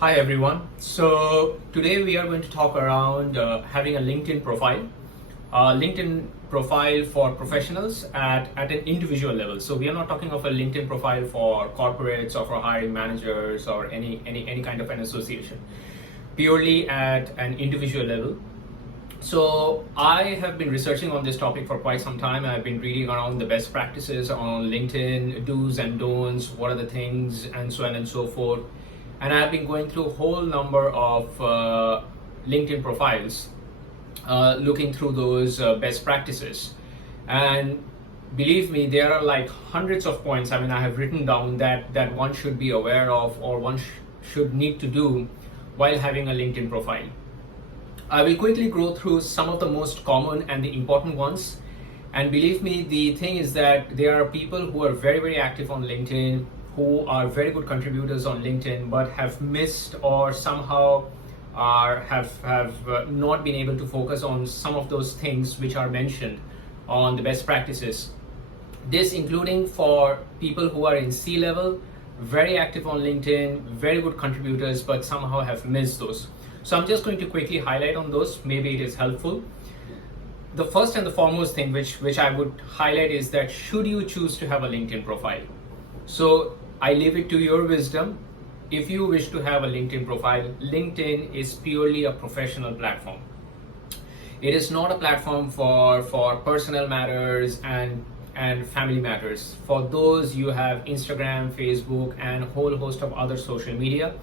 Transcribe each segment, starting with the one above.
Hi everyone. So today we are going to talk around having a LinkedIn profile. LinkedIn profile for professionals at an individual level. So we are not talking of a LinkedIn profile for corporates or for hiring managers or any kind of an association. Purely at an individual level. So I have been researching on this topic for quite some time. I've been reading around the best practices on LinkedIn, do's and don'ts, what are the things, and so on and so forth. And I've been going through a whole number of LinkedIn profiles, looking through those best practices. And believe me, there are like hundreds of points. I mean, I have written down that one should be aware of or one should need to do while having a LinkedIn profile. I will quickly go through some of the most common and the important ones. And believe me, the thing is that there are people who are very, very active on LinkedIn, who are very good contributors on LinkedIn, but have missed or somehow have not been able to focus on some of those things which are mentioned on the best practices. This including for people who are in C-level, very active on LinkedIn, very good contributors, but somehow have missed those. So I'm just going to quickly highlight on those. Maybe it is helpful. The first and the foremost thing which I would highlight is that should you choose to have a LinkedIn profile. So I leave it to your wisdom. If you wish to have a LinkedIn profile, LinkedIn is purely a professional platform. It is not a platform for personal matters and family matters. For those, you have Instagram, Facebook, and a whole host of other social media.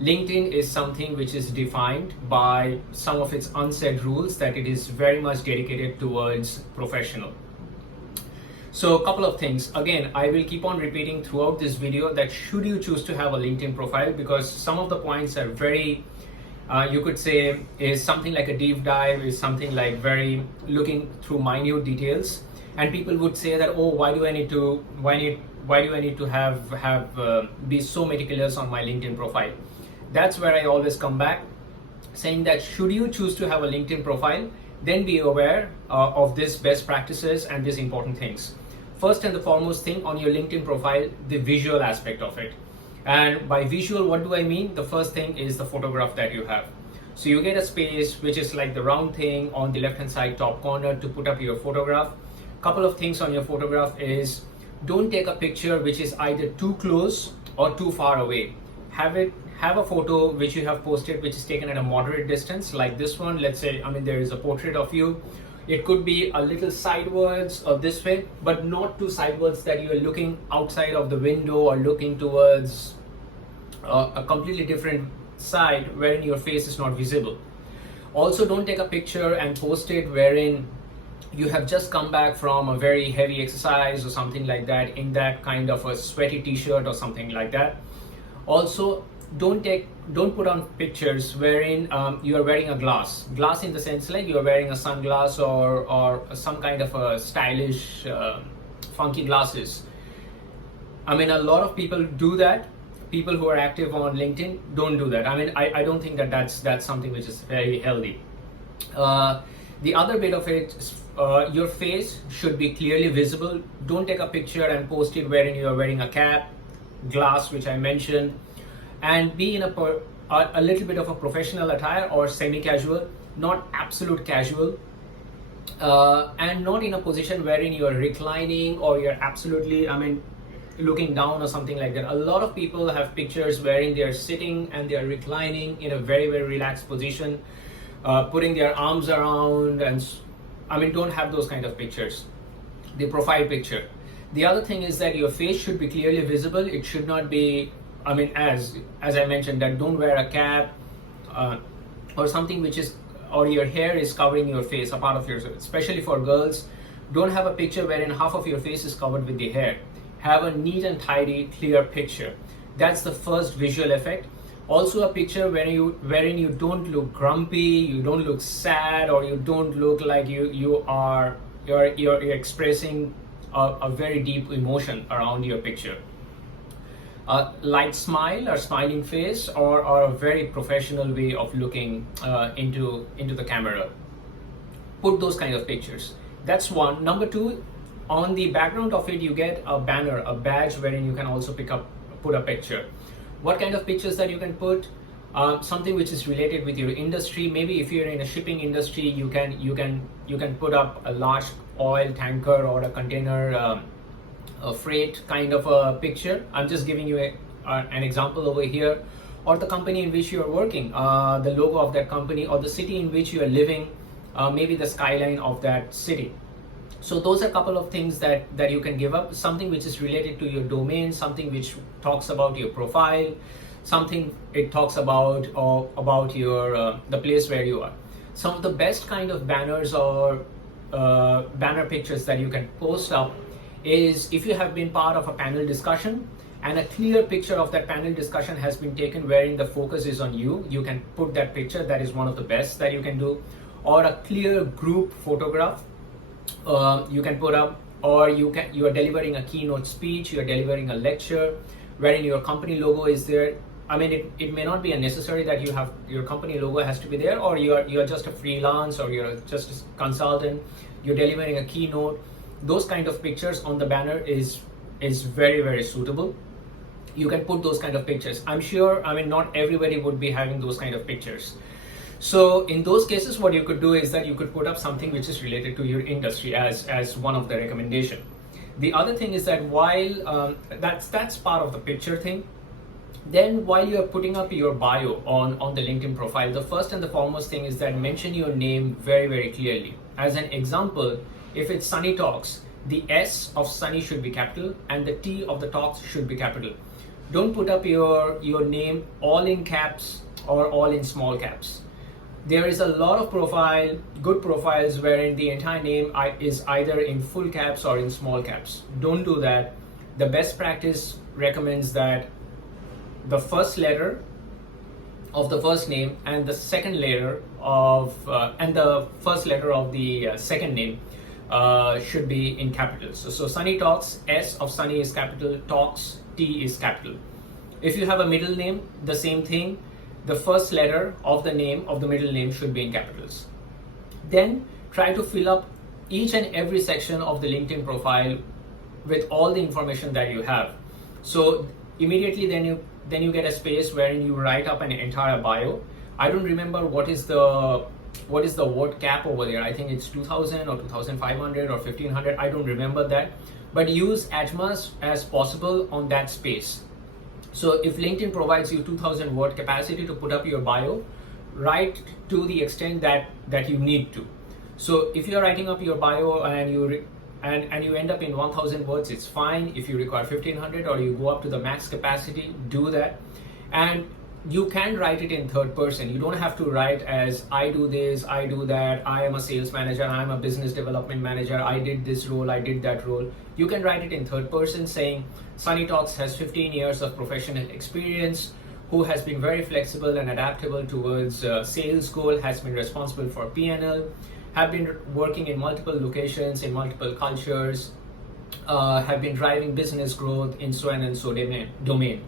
LinkedIn is something which is defined by some of its unsaid rules that it is very much dedicated towards professional. So a couple of things. Again, I will keep on repeating throughout this video that should you choose to have a LinkedIn profile, because some of the points are very, you could say, is something like a deep dive, is something like very looking through minute details. And people would say that, oh, why do I need to be so meticulous on my LinkedIn profile? That's where I always come back, saying that should you choose to have a LinkedIn profile, then be aware of these best practices and these important things. First and the foremost thing on your LinkedIn profile, the visual aspect of it. And by visual, what do I mean? The first thing is the photograph that you have. So you get a space which is like the round thing on the left hand side top corner to put up your photograph. Couple of things on your photograph is don't take a picture which is either too close or too far away. Have a photo which you have posted which is taken at a moderate distance, like this one. Let's say, there is a portrait of you. It could be a little sideways or this way, but not too sideways that you are looking outside of the window or looking towards a completely different side wherein your face is not visible. Also, don't take a picture and post it wherein you have just come back from a very heavy exercise or something like that, in that kind of a sweaty t-shirt or something like that. Also, don't put on pictures wherein you are wearing a glass in the sense like you are wearing a sunglass or some kind of a stylish funky glasses. A lot of people do that. People who are active on LinkedIn don't do that. I don't think that's something which is very healthy. The other bit of it is, your face should be clearly visible. Don't take a picture and post it wherein you are wearing a cap, glass, which I mentioned, and be in a little bit of a professional attire or semi-casual, not absolute casual, and not in a position wherein you are reclining or you're absolutely, looking down or something like that. A lot of people have pictures wherein they are sitting and they are reclining in a very, very relaxed position, putting their arms around, and don't have those kind of pictures. The profile picture. The other thing is that your face should be clearly visible. It should not be, as I mentioned, that don't wear a cap or something which is, or your hair is covering your face, a part of your, especially for girls. Don't have a picture wherein half of your face is covered with the hair. Have a neat and tidy, clear picture. That's the first visual effect. Also, a picture wherein you don't look grumpy, you don't look sad, or you don't look like you're expressing a very deep emotion around your picture. A light smile or smiling face, or a very professional way of looking into the camera. Put those kind of pictures. That's one. Number two, on the background of it, you get a banner, a badge wherein you can also put a picture. What kind of pictures that you can put? something which is related with your industry. Maybe if you're in a shipping industry, you can put up a large oil tanker or a container, a freight kind of a picture. I'm just giving you an example over here. Or the company in which you are working, the logo of that company, or the city in which you are living, maybe the skyline of that city. So those are a couple of things that you can give up. Something which is related to your domain, something which talks about your profile, something it talks about your the place where you are. Some of the best kind of banners or banner pictures that you can post up is if you have been part of a panel discussion and a clear picture of that panel discussion has been taken wherein the focus is on you. You can put that picture. That is one of the best that you can do. Or a clear group photograph you can put up. Or you are delivering a keynote speech, you are delivering a lecture wherein your company logo is there. I mean, it may not be necessary that you have your company logo has to be there, or you're just a freelance, or you're just a consultant, you're delivering a keynote. Those kind of pictures on the banner is very, very suitable. You can put those kind of pictures. I'm sure, I mean, not everybody would be having those kind of pictures. So in those cases, what you could do is that you could put up something which is related to your industry as one of the recommendation. The other thing is that while that's part of the picture thing, then while you're putting up your bio on the LinkedIn profile, the first and the foremost thing is that mention your name very, very clearly. As an example, if it's Sunny Talks, the S of Sunny should be capital and the T of the Talks should be capital. Don't put up your name all in caps or all in small caps. There is a lot of good profiles wherein the entire name is either in full caps or in small caps. Don't do that. The best practice recommends that the first letter of the first name and the second letter of the second name should be in capitals. So Sunny Talks, S of Sunny is capital, Talks, T is capital. If you have a middle name, the same thing. The first letter of the middle name should be in capitals. Then try to fill up each and every section of the LinkedIn profile with all the information that you have. So immediately then you get a space wherein you write up an entire bio. I don't remember what is the word cap over there. I think it's 2000 or 2500 or 1500. I don't remember that, but use as much as possible on that space. So if LinkedIn provides you 2000 word capacity to put up your bio, write to the extent that you need to. So if you're writing up your bio and you end up in 1000 words, it's fine. If you require 1500 or you go up to the max capacity, do that. And you can write it in third person. You don't have to write as I do this, I do that, I am a sales manager, I am a business development manager, I did this role, I did that role. You can write it in third person saying Sunny Talks has 15 years of professional experience, who has been very flexible and adaptable towards sales goal, has been responsible for P&L, have been working in multiple locations, in multiple cultures, have been driving business growth in so and so domain.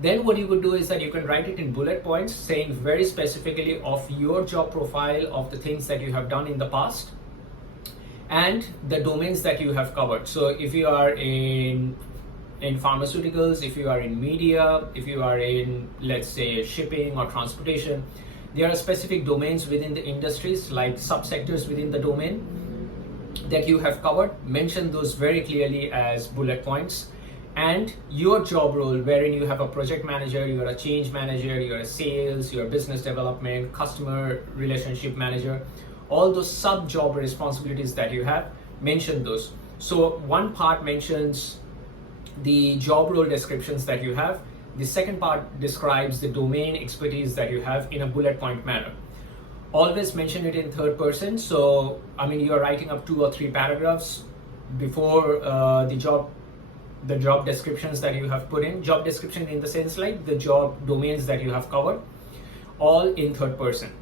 Then what you could do is that you can write it in bullet points saying very specifically of your job profile, of the things that you have done in the past and the domains that you have covered. So if you are in pharmaceuticals, if you are in media, if you are in, let's say, shipping or transportation, there are specific domains within the industries, like subsectors within the domain that you have covered. Mention those very clearly as bullet points. And your job role, wherein you have a project manager, you're a change manager, you're a sales, you're a business development, customer relationship manager, all those sub job responsibilities that you have, mention those. So one part mentions the job role descriptions that you have. The second part describes the domain expertise that you have in a bullet point manner. Always mention it in third person. So, I mean, you're writing up 2 or 3 paragraphs before the job descriptions that you have put in. Job description in the sense like the job domains that you have covered, all in third person.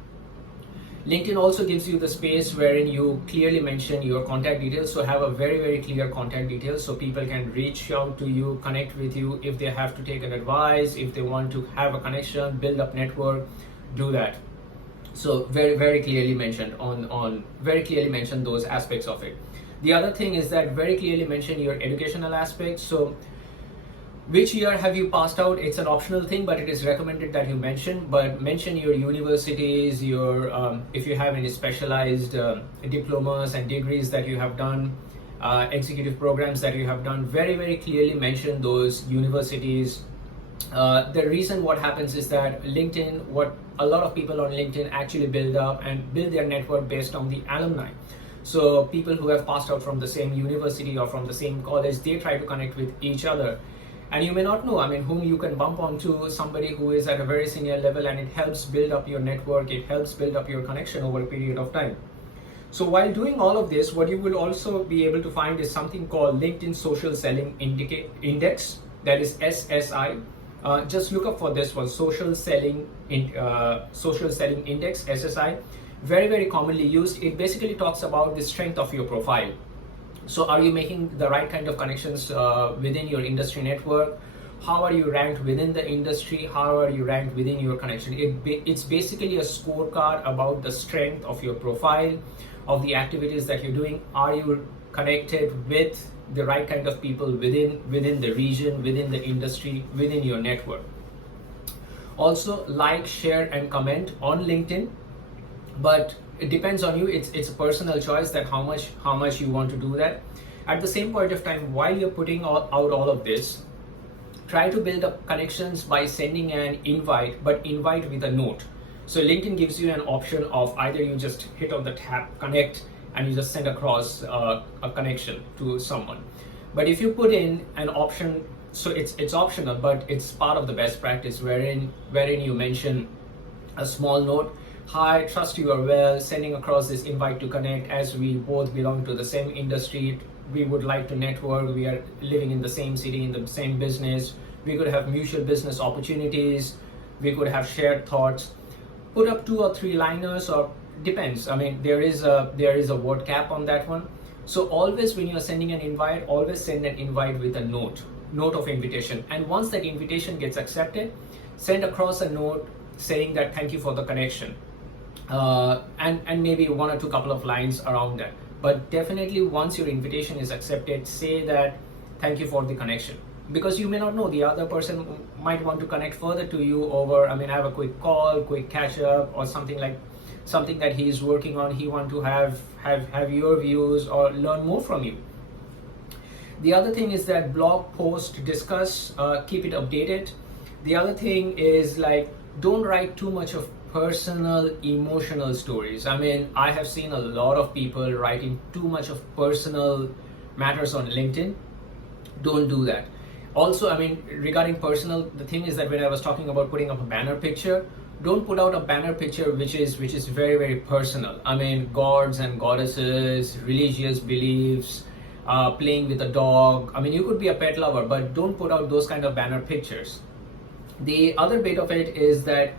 LinkedIn also gives you the space wherein you clearly mention your contact details. So have a very, very clear contact details so people can reach out to you, connect with you if they have to take an advice, if they want to have a connection, build up network, do that. So very, very clearly mentioned very clearly mention those aspects of it. The other thing is that very clearly mention your educational aspects. So Which year have you passed out? It's an optional thing, but it is recommended that you mention. But mention your universities, your if you have any specialized diplomas and degrees that you have done, executive programs that you have done. Very, very clearly mention those universities. The reason what happens is that LinkedIn, what a lot of people on LinkedIn actually build up and build their network based on the alumni. So people who have passed out from the same university or from the same college, they try to connect with each other. And you may not know, whom you can bump onto, somebody who is at a very senior level, and it helps build up your network, it helps build up your connection over a period of time. So while doing all of this, what you will also be able to find is something called LinkedIn Social Selling Index, that is SSI. Just look up for this one, Social Selling Index SSI. Very, very commonly used. It basically talks about the strength of your profile. So are you making the right kind of connections within your industry network? How are you ranked within the industry? How are you ranked within your connection? It's basically a scorecard about the strength of your profile, of the activities that you're doing. Are you connected with the right kind of people within the region, within the industry, within your network? Also, like, share, and comment on LinkedIn, but it depends on you. It's a personal choice that how much you want to do that. At the same point of time, while you're putting out all of this, try to build up connections by sending an invite, but invite with a note. So LinkedIn gives you an option of either you just hit on the tab connect and you just send across a connection to someone. But if you put in an option, so it's optional, but it's part of the best practice wherein you mention a small note. Hi, trust you are well, sending across this invite to connect. As we both belong to the same industry, we would like to network. We are living in the same city, in the same business. We could have mutual business opportunities. We could have shared thoughts. Put up 2 or 3 liners, or depends. There is a word cap on that one. So always when you are sending an invite, always send an invite with a note of invitation. And once that invitation gets accepted, send across a note saying that thank you for the connection. And maybe 1 or 2 couple of lines around that. But definitely once your invitation is accepted, say that thank you for the connection, because you may not know, the other person might want to connect further to you over, have a quick call, quick catch up, or something that he is working on. He want to have your views or learn more from you. The other thing is that blog post, discuss, keep it updated. The other thing is, like, don't write too much of personal, emotional stories. I have seen a lot of people writing too much of personal matters on LinkedIn. Don't do that. Also, regarding personal, the thing is that when I was talking about putting up a banner picture, don't put out a banner picture which is very, very personal. Gods and goddesses, religious beliefs, playing with a dog. You could be a pet lover, but don't put out those kind of banner pictures. The other bit of it is that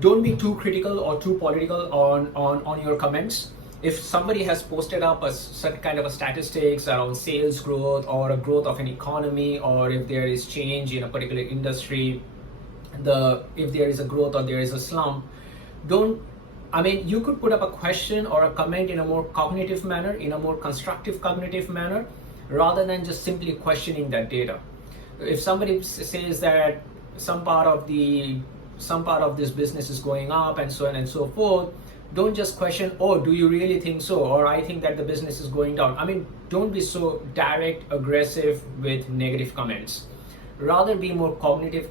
don't be too critical or too political on your comments. If somebody has posted up a certain kind of a statistics around sales growth or a growth of an economy, or if there is change in a particular industry, if there is a growth or there is a slump, you could put up a question or a comment in a more cognitive manner, in a more constructive cognitive manner, rather than just simply questioning that data. If somebody says that some part of this business is going up and so on and so forth, don't just question, oh, do you really think so? Or I think that the business is going down. Don't be so direct, aggressive with negative comments. Rather be more cognitive,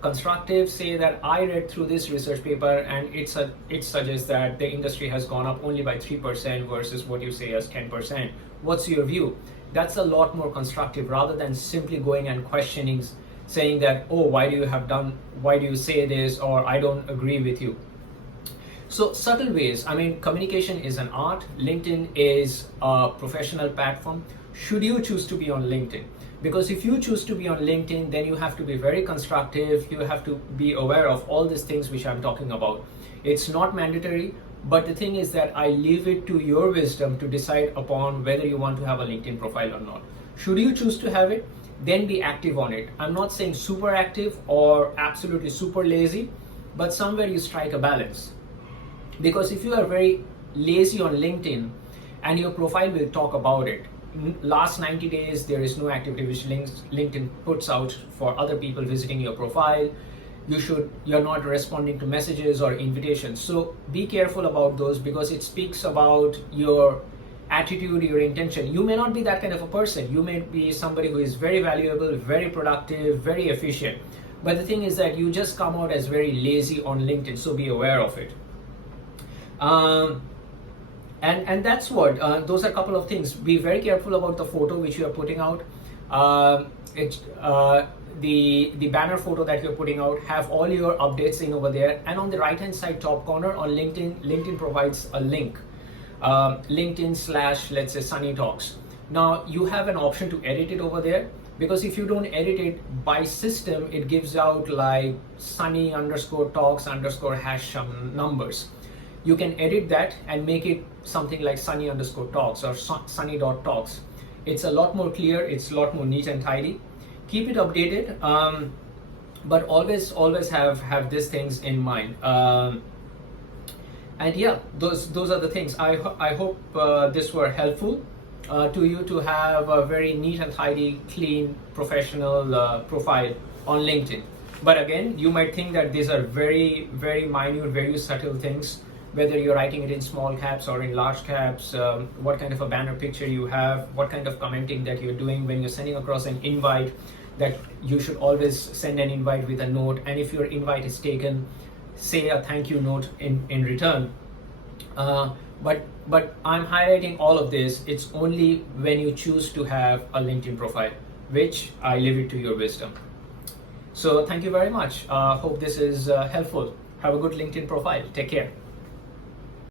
constructive. Say that I read through this research paper and it suggests that the industry has gone up only by 3% versus what you say as 10%. What's your view? That's a lot more constructive, rather than simply going and questioning, saying that, oh, why do you say this, or I don't agree with you. So subtle ways. Communication is an art. LinkedIn is a professional platform. Should you choose to be on LinkedIn? Because if you choose to be on LinkedIn, then you have to be very constructive. You have to be aware of all these things which I'm talking about. It's not mandatory, but the thing is that I leave it to your wisdom to decide upon whether you want to have a LinkedIn profile or not. Should you choose to have it, then be active on it. I'm not saying super active or absolutely super lazy, but somewhere you strike a balance. Because if you are very lazy on LinkedIn and your profile will talk about it, last 90 days there is no activity which LinkedIn puts out for other people visiting your profile. You're not responding to messages or invitations. So be careful about those, because it speaks about your attitude, your intention. You may not be that kind of a person. You may be somebody who is very valuable, very productive, very efficient. But the thing is that you just come out as very lazy on LinkedIn, so be aware of it. And that's what, those are a couple of things. Be very careful about the photo which you are putting out. The banner photo that you're putting out, have all your updates in over there. And on the right hand side top corner on LinkedIn provides a link, LinkedIn / let's say Sunny Talks. Now you have an option to edit it over there, because if you don't edit it, by system it gives out like Sunny_Talks_ numbers. You can edit that and make it something like Sunny_Talks or Sunny.talks. It's a lot more clear, it's a lot more neat and tidy. Keep it updated, but always have these things in mind. And yeah, those are the things. I hope this were helpful to you to have a very neat and tidy, clean, professional profile on LinkedIn. But again, you might think that these are very, very minute, very subtle things, whether you're writing it in small caps or in large caps, what kind of a banner picture you have, what kind of commenting that you're doing when you're sending across an invite, that you should always send an invite with a note. And if your invite is taken, say a thank you note in return. But I'm highlighting all of this. It's only when you choose to have a LinkedIn profile, which I leave it to your wisdom. So thank you very much. Hope this is helpful. Have a good LinkedIn profile. Take care.